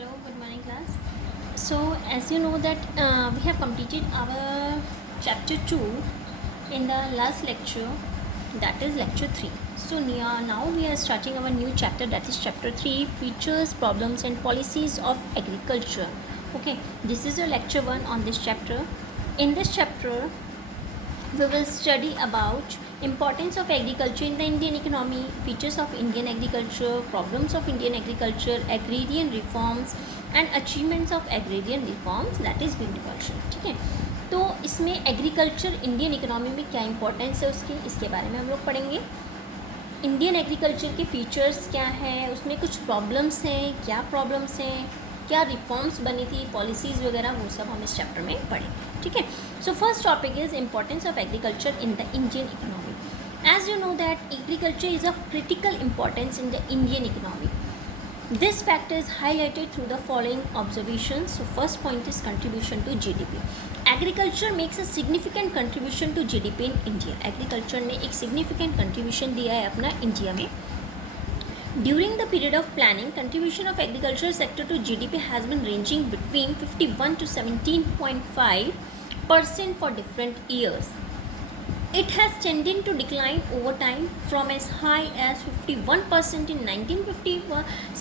Hello, good morning class. So as you know that we have completed our chapter 2 in the last lecture, that is lecture 3. So now we are starting our new chapter, that is chapter 3, features, problems and policies of agriculture. Okay, this is your lecture 1 on this chapter. In this chapter we will study about importance of agriculture in the Indian economy, features of Indian agriculture, problems of Indian agriculture, agrarian reforms and achievements of agrarian reforms, that is green revolution. ठीक है, तो इसमें agriculture Indian economy में क्या importance है उसकी, इसके बारे में हम लोग पढ़ेंगे. इंडियन एग्रीकल्चर के फीचर्स क्या हैं, उसमें कुछ प्रॉब्लम्स हैं, क्या प्रॉब्लम्स हैं, क्या रिफॉर्म्स बनी थी, पॉलिसीज़ वगैरह, वो सब हम इस चैप्टर में पढ़ेंगे. ठीक है. So first topic is importance of agriculture in the Indian economy. As you know that agriculture is of critical importance in the Indian economy. This factor is highlighted through the following observations. So first point is contribution to GDP. Agriculture makes a significant contribution to GDP in India. Agriculture ने एक significant contribution दिया है अपना India में. During the period of planning, contribution of agriculture sector to GDP has been ranging between 51 to 17.5% for different years. It has tended to decline over time from as high as 51% in 1950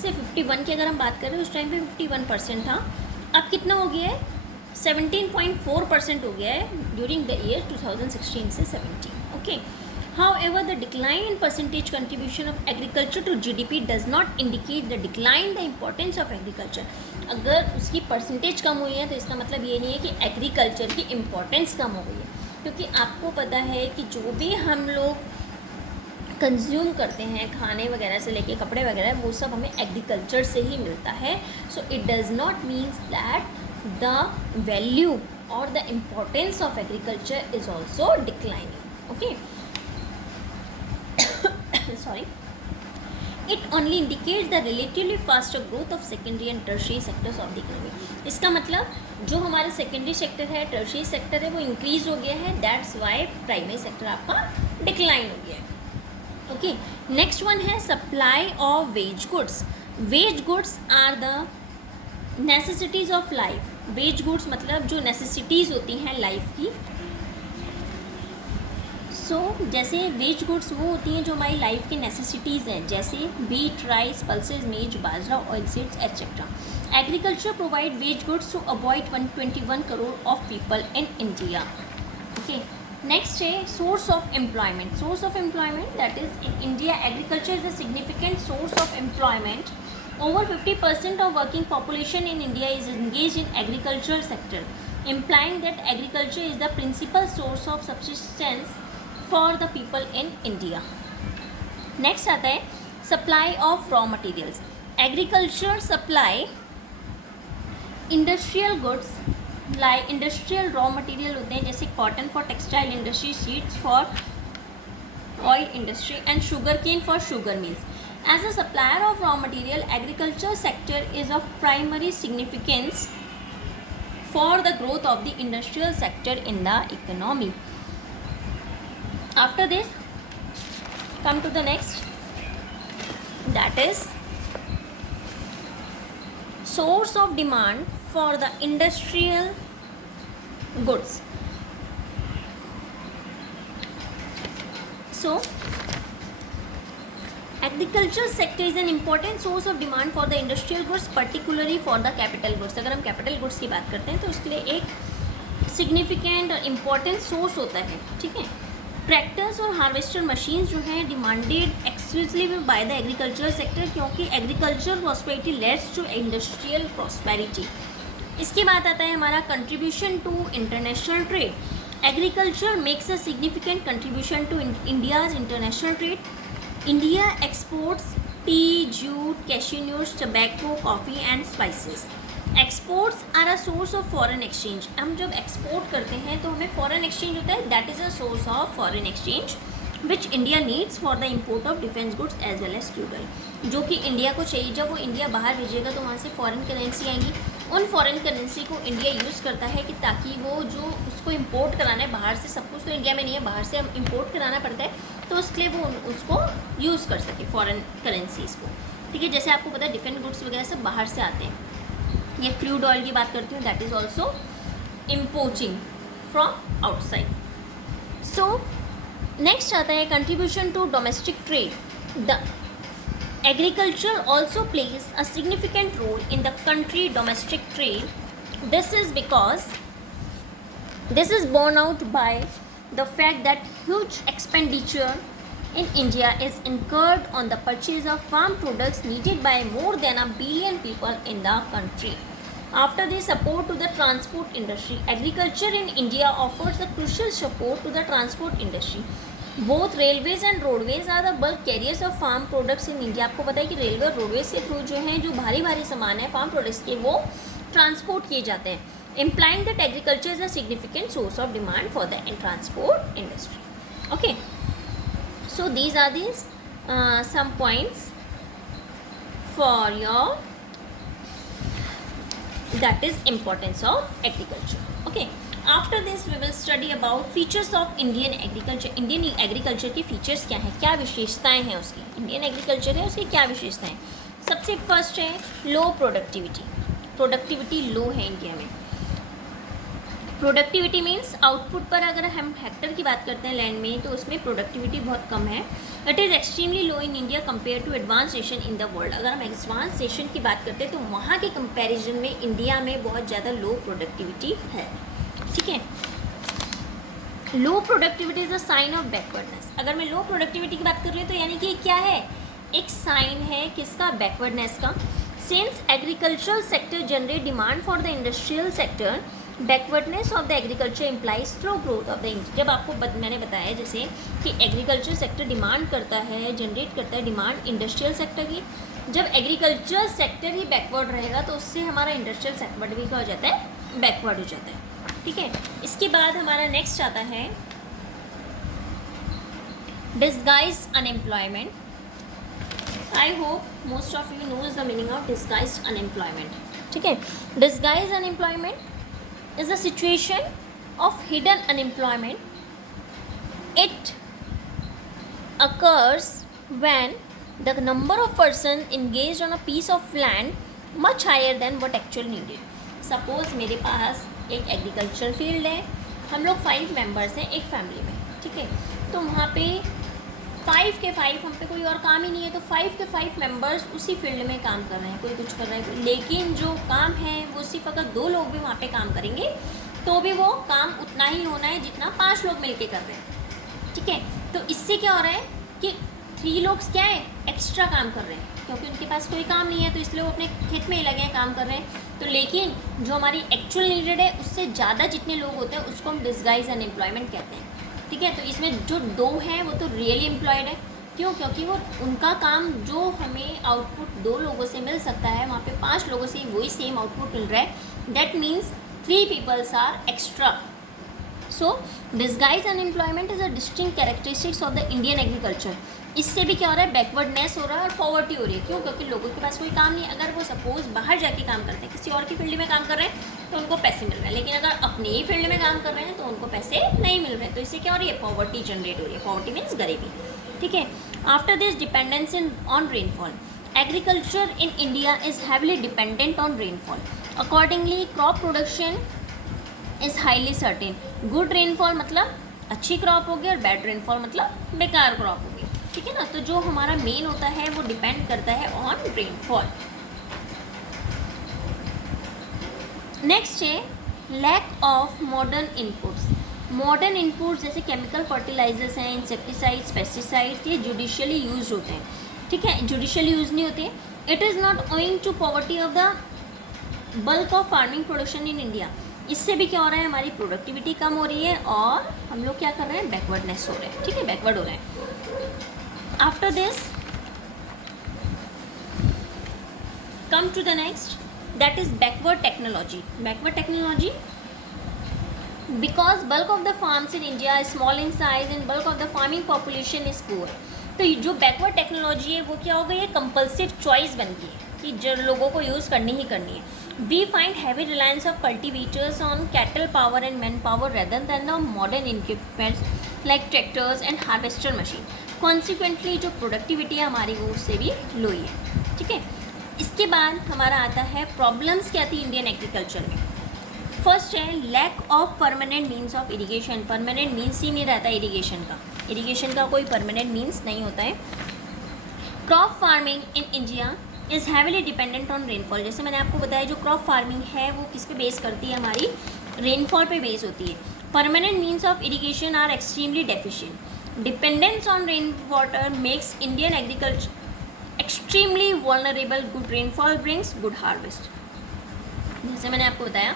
से 51 की अगर हम बात करें उस time पे 51% था. अब कितना हो गया है, 17.4% हो गया है ड्यूरिंग द ईयर 2016 से 17. Okay. However, the decline in percentage contribution of agriculture to GDP does not indicate the decline the importance of agriculture. अगर उसकी परसेंटेज कम हुई है तो इसका मतलब ये नहीं है कि एग्रीकल्चर की इम्पोर्टेंस कम हो गई है, क्योंकि आपको पता है कि जो भी हम लोग कंज्यूम करते हैं खाने वगैरह से लेके कपड़े वगैरह, वो सब हमें एग्रीकल्चर से ही मिलता है. So it does not means that the value और the importance of agriculture is also declining. Okay, sorry, it only indicates the relatively faster growth of secondary and tertiary sectors of the economy. इसका मतलब जो हमारा secondary sector है, tertiary sector है, वो increase हो गया है. दैट्स वाई प्राइमरी सेक्टर आपका डिक्लाइन हो गया है. ओके. नेक्स्ट वन है supply of wage goods. Wage goods are the necessities of life. Wage goods मतलब जो नेसेसिटीज़ होती हैं लाइफ की. जैसे वेज गुड्स वो होती हैं जो हमारी लाइफ की नेसेसिटीज़ हैं, जैसे wheat, rice, pulses, maize, bajra, oil seeds etcetera. Agriculture provide wage goods to avoid 121 crore of people in India. Okay. Next है source of employment. Source of employment that is in India agriculture is a significant source of employment. Over 50% of working population in India is engaged in agriculture sector, implying that agriculture is the principal source of subsistence for the people in India. Next आता है supply of raw materials. Agriculture supply industrial goods like industrial raw material होते हैं जैसे cotton for textile industry, seeds for oil industry and sugarcane for sugar mills. As a supplier of raw material, agriculture sector is of primary significance for the growth of the industrial sector in the economy. After this, come to the next, that is source of demand for the industrial goods. So agriculture sector is an important source of demand for the industrial goods, particularly for the capital goods. अगर हम capital goods की बात करते हैं तो उसके लिए एक सिग्निफिकेंट और इम्पॉर्टेंट सोर्स होता है. ठीक है. ट्रैक्टर्स और हार्वेस्टर मशीन्स जो हैं demanded exclusively by the agriculture sector, क्योंकि agriculture prosperity leads to industrial prosperity. इसके बाद आता है हमारा contribution to international trade. Agriculture makes a significant contribution to India's international trade. India exports tea, jute, cashew nuts, tobacco, coffee and spices. Exports are a source of foreign exchange. हम जब export करते हैं तो हमें foreign exchange होता है. That is a source of foreign exchange which India needs for the import of defense goods as well as crude oil. जो कि इंडिया को चाहिए. जब वो इंडिया बाहर भेजेगा तो वहाँ से फॉरेन करेंसी आएंगी. उन फॉरेन करेंसी को इंडिया यूज़ करता है कि ताकि वो जो उसको इंपोर्ट कराना है बाहर से, सब कुछ तो इंडिया में नहीं है, बाहर से हम इंपोर्ट कराना पड़ता है, तो उसके लिए वो उसको यूज़ कर सके फॉरेन करेंसीज़ को. ठीक है. जैसे आपको पता है डिफेंस गुड्स वगैरह सब बाहर से आते हैं. या क्रूड ऑयल की बात करती हूँ, that is also importing from outside. So next आता है contribution to domestic trade. The agriculture also plays a significant role in the country domestic trade. This is because this is borne out by the fact that huge expenditure in India is incurred on the purchase of farm products needed by more than a billion people in the country. After the support to the transport industry, agriculture in India offers a crucial support to the transport industry. Both railways and roadways are the bulk carriers of farm products in India. आपको पता है कि railway और roadways के through जो हैं जो भारी भारी सामान है फार्म प्रोडक्ट्स के वो ट्रांसपोर्ट किए जाते हैं, implying that agriculture is a significant source of demand for the transport industry. Okay, so these are these some points for your that is importance of agriculture. Okay, after this we will study about features of Indian agriculture. Indian agriculture के features क्या हैं, क्या विशेषताएं हैं उसकी. Indian agriculture है उसकी क्या विशेषताएं. सबसे फर्स्ट है लो प्रोडक्टिविटी लो है इंडिया में. प्रोडक्टिविटी मीन्स आउटपुट पर अगर हम हेक्टर की बात करते हैं लैंड में तो उसमें प्रोडक्टिविटी बहुत कम है. It is extremely low in India compare to advance nation in the world. अगर हम एडवांस नेशन की बात करते हैं तो वहाँ के कंपैरिजन में इंडिया में बहुत ज़्यादा लो प्रोडक्टिविटी है. ठीक है, low productivity is a sign of backwardness. अगर मैं लो प्रोडक्टिविटी की बात कर रही हूँ तो यानी कि क्या है, एक साइन है किसका, बैकवर्डनेस का. Since agricultural sector generate demand for the industrial sector, backwardness of the agriculture implies slow growth of the industry. जब आपको मैंने बताया जैसे कि एग्रीकल्चर सेक्टर डिमांड करता है, जनरेट करता है डिमांड इंडस्ट्रियल सेक्टर की. जब एग्रीकल्चर सेक्टर ही बैकवर्ड रहेगा तो उससे हमारा इंडस्ट्रियल सेक्टर भी क्या हो जाता है, बैकवर्ड हो जाता है. ठीक है, इसके बाद हमारा नेक्स्ट आता है disguise unemployment. I hope most of you knows the meaning of disguise unemployment. ठीक है, disguise unemployment is a situation of hidden unemployment. It occurs when the number of persons engaged on a piece of land much higher than what actually needed. Suppose मेरे पास एक agriculture field है, हम लोग 5 members हैं एक family में. ठीक है, तो वहाँ पे 5 के 5 हम पे कोई और काम ही नहीं है तो 5 के 5 मेंबर्स उसी फील्ड में काम कर रहे हैं, कोई कुछ कर रहा है, लेकिन जो काम है वो सिर्फ अगर 2 लोग भी वहाँ पे काम करेंगे तो भी वो काम उतना ही होना है जितना 5 लोग मिलके कर रहे हैं. ठीक है, तो इससे क्या हो रहा है कि 3 लोग क्या है, एक्स्ट्रा काम कर रहे हैं क्योंकि उनके पास कोई काम नहीं है तो इसलिए वो अपने खेत में ही लगे हैं, काम कर रहे हैं. तो लेकिन जो हमारी एक्चुअल नीडेड है उससे ज़्यादा जितने लोग होते हैं उसको हम डिस्गाइज अनएम्प्लॉयमेंट कहते हैं. ठीक है, तो इसमें जो 2 हैं वो तो रियली एम्प्लॉयड है. क्यों, क्योंकि वो उनका काम जो हमें आउटपुट 2 लोगों से मिल सकता है वहाँ पे 5 लोगों से वही सेम आउटपुट मिल रहा है. That means 3 peoples are extra. So disguise unemployment is a distinct characteristics of the Indian agriculture. इससे भी क्या हो रहा है, बैकवर्डनेस हो रहा है और पॉवर्टी हो रही है. क्यों, क्योंकि लोगों के पास कोई काम नहीं. अगर वो सपोज बाहर जाके काम करते हैं, किसी और की फील्ड में काम कर रहे हैं तो उनको पैसे मिल रहे हैं, लेकिन अगर अपने ही फील्ड में काम कर रहे हैं तो उनको पैसे नहीं मिल रहे हैं. तो इससे क्या हो रही है, पॉवर्टी जनरेट हो रही है. पॉवर्टी मीन्स गरीबी. ठीक है, after this dependence on rainfall. Agriculture in India is heavily dependent on rainfall. Accordingly crop production is highly certain. Good rainfall मतलब अच्छी क्रॉप होगी और बैड रेनफॉल मतलब बेकार क्रॉप होगी. ठीक है ना, तो जो हमारा मेन होता है वो डिपेंड करता है ऑन रेनफॉल. नेक्स्ट है lack of modern inputs. Modern inputs जैसे केमिकल फर्टिलाइजर्स हैं, इंसेक्टिसाइड्स, पेस्टिसाइड्स, ये जुडिशियली यूज होते हैं. ठीक है, जुडिशियली यूज नहीं होते. It is not owing to poverty of the bulk of farming production in India. इससे भी क्या हो रहा है, हमारी प्रोडक्टिविटी कम हो रही है और हम लोग क्या कर रहे हैं, बैकवर्डनेस हो रहे हैं. ठीक है, बैकवर्ड हो रहे हैं. After this come to the next, that is backward technology. Backward technology because bulk of the farms in India is small in size and bulk of the farming population is poor. तो जो backward technology है वो क्या हो गई है, compulsive choice बन गई है कि जो लोगों को यूज़ करनी ही करनी है. We find heavy reliance of cultivators on cattle power and man power rather than the modern equipments like tractors and harvester machine. Consequently जो प्रोडक्टिविटी है हमारी वो उससे भी लो ही है. ठीक है, इसके बाद हमारा आता है प्रॉब्लम्स क्या थी इंडियन एग्रीकल्चर में। फर्स्ट है lack of permanent means of irrigation. Permanent means ही नहीं रहता इरिगेशन का, इरिगेशन का कोई परमानेंट मीन्स नहीं होता है। Crop farming in India is heavily dependent on rainfall. जैसे मैंने आपको बताया जो क्रॉप फार्मिंग है वो किस पे बेस करती है, हमारी रेनफॉल पे बेस होती है। Permanent means of irrigation are extremely deficient. Dependence on rain water makes Indian agriculture extremely vulnerable. Good rainfall brings good harvest. जैसे मैंने आपको बताया,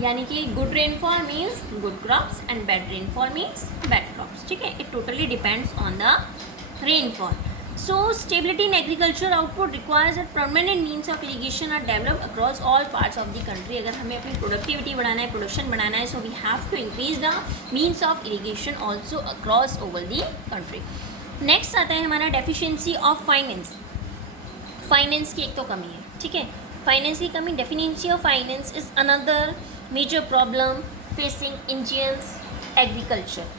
यानी कि good rainfall means good crops and bad rainfall means bad crops. ठीक है, it totally depends on the rainfall. So stability in agriculture output requires that permanent means of irrigation are developed across all parts of the country. अगर हमें अपनी productivity बढ़ाना है, production बढ़ाना है, so we have to increase the means of irrigation also across over the country. Next आता है हमारा deficiency of finance. फाइनेंस की एक तो कमी है, ठीक है, फाइनेंस की कमी। Deficiency of finance is another major problem facing Indians agriculture.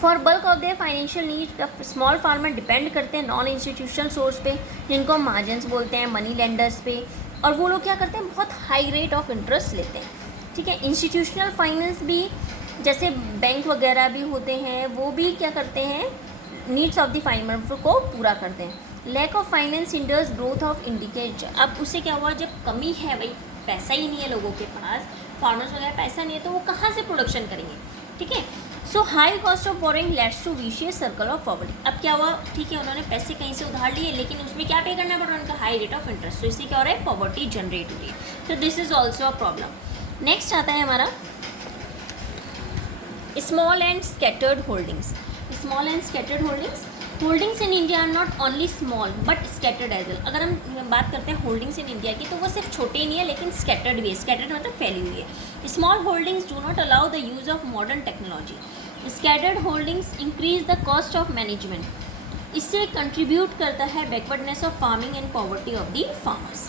For bulk of their financial need small farmer depend करते हैं नॉन इंस्टीट्यूशनल सोर्स पे, जिनको हम मार्जिन्स बोलते हैं, मनी लेंडर्स पे, और वो लोग क्या करते हैं, बहुत हाई रेट ऑफ इंटरेस्ट लेते हैं। ठीक है, इंस्टीट्यूशनल फाइनेंस भी जैसे बैंक वगैरह भी होते हैं, वो भी क्या करते हैं, नीड्स ऑफ द फार्मर को पूरा करते हैं। Lack of finance hinders growth of indicator. अब उससे क्या हुआ, जब कमी है, भाई पैसा ही नहीं है लोगों के पास, फार्मर्स वगैरह पैसा नहीं है, तो वो कहाँ से प्रोडक्शन करेंगे। ठीक है, so high cost of borrowing leads to vicious circle of poverty. अब क्या हुआ, ठीक है, उन्होंने पैसे कहीं से उधार लिए, लेकिन उसमें क्या पे करना पड़ रहा है, उनका हाई रेट ऑफ इंटरेस्ट, तो इससे क्या हो रहा है, पॉवर्टी जनरेट हो रही है। तो this is also a problem. Next आता है हमारा small and scattered holdings. Small and scattered holdings in India are not only small but scattered as well. अगर हम बात करते हैं होल्डिंग्स इन इंडिया की, तो वो सिर्फ छोटे नहीं है, लेकिन स्कैटर्ड भी है। स्कैटर्ड मतलब फैली हुई है। Small holdings do not allow the use of modern technology. Scattered holdings increase the cost of management. इससे कंट्रीब्यूट करता है backwardness of farming and poverty of the farmers.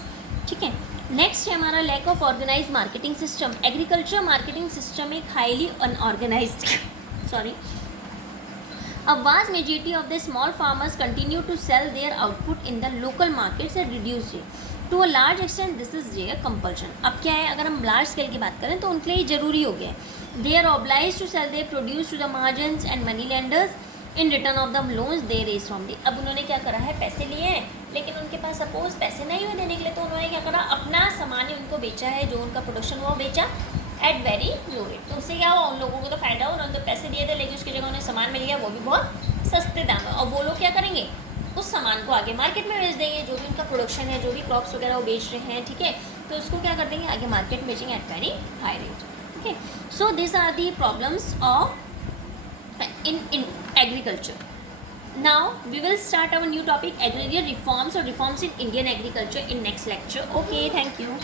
ठीक है, नेक्स्ट है हमारा lack of organise marketing system. Agriculture marketing system एक highly unorganised sorry A vast majority of the small farmers continue to sell their output in the local markets at reduced rate. To a large extent, this is their compulsion. अब क्या है, अगर हम large scale की बात करें तो उनके लिए ज़रूरी हो गया है। They are obliged to sell their produce to the margins and money lenders in return of the loans they raise from the. अब उन्होंने क्या करा है, पैसे लिए हैं, लेकिन उनके पास सपोज पैसे नहीं हुए देने के लिए, तो उन्होंने क्या करा, अपना सामान ही उनको बेचा है, जो उनका प्रोडक्शन हुआ बेचा एट वेरी लो रेट। तो उससे क्या हुआ, उन लोगों को तो फायदा हुआ, उन्होंने तो पैसे दिए थे, लेकिन उसकी जगह उन्हें सामान मिल गया, वो भी बहुत सस्ते दाम में। और वो लोग क्या करेंगे, उस सामान को आगे मार्केट में बेच देंगे, जो भी उनका प्रोडक्शन है, जो भी क्रॉप्स वगैरह वो बेच रहे हैं। ठीक है, तो उसको क्या कर देंगे, आगे मार्केट में बेचेंगे एट वेरी हाई रेट। ठीक है, so this are the problems of in agriculture. Now we will start our new topic, agrarian reforms or reforms in Indian agriculture in next lecture. Okay, thank you.